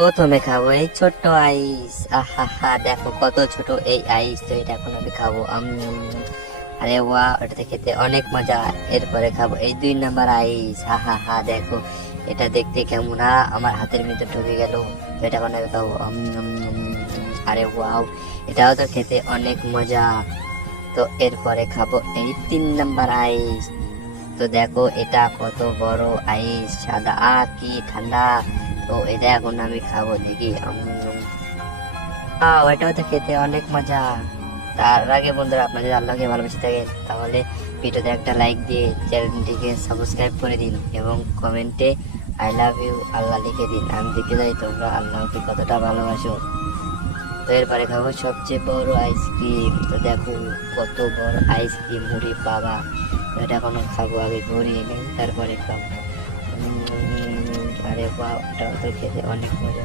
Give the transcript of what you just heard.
প্রথমে খাবো এই ছোট্ট আইস। আহা হা, দেখো কত ছোট এই আইস। তো এটা এখন আমি খাবো। আরে ওয়া, ওটাতে খেতে অনেক মজা। এরপরে খাবো এই 2 নাম্বার আইস। হা হা হা, দেখো এটা দেখতে কেমন, আমার হাতের ভিতর ঢুকে গেল। তো এটা এখন আমি খাবো। আরে ওয়াও, এটাও তো খেতে অনেক মজা। তো এরপরে খাবো এই 3 নাম্বার আইস। তো দেখো এটা কত বড় আইস, সাদা, কি ঠান্ডা। তো এটা এখন আমি খাবো, দেখি। ওইটাও তো খেতে অনেক মজা। তার আগে বন্ধুরা, আপনারা যদি আল্লাহকে ভালোবেসে থাকেন তাহলে ভিডিওতে একটা লাইক দিয়ে চ্যানেলটিকে সাবস্ক্রাইব করে দিন এবং কমেন্টে আই লাভ ইউ আল্লাহ লিখে দিন। আমি দেখতে চাই তোমরা আল্লাহকে কতটা ভালোবাসো। তো এরপরে খাবো সবচেয়ে বড় আইসক্রিম। তো দেখো কত বড় আইসক্রিম, মুড়ি বাবা। তো এটা এখনো খাবো, আগে ঘুরিয়ে নেই তারপরে খাবো। আরে বাহ, ওটা তো খেতে অনেক মজা।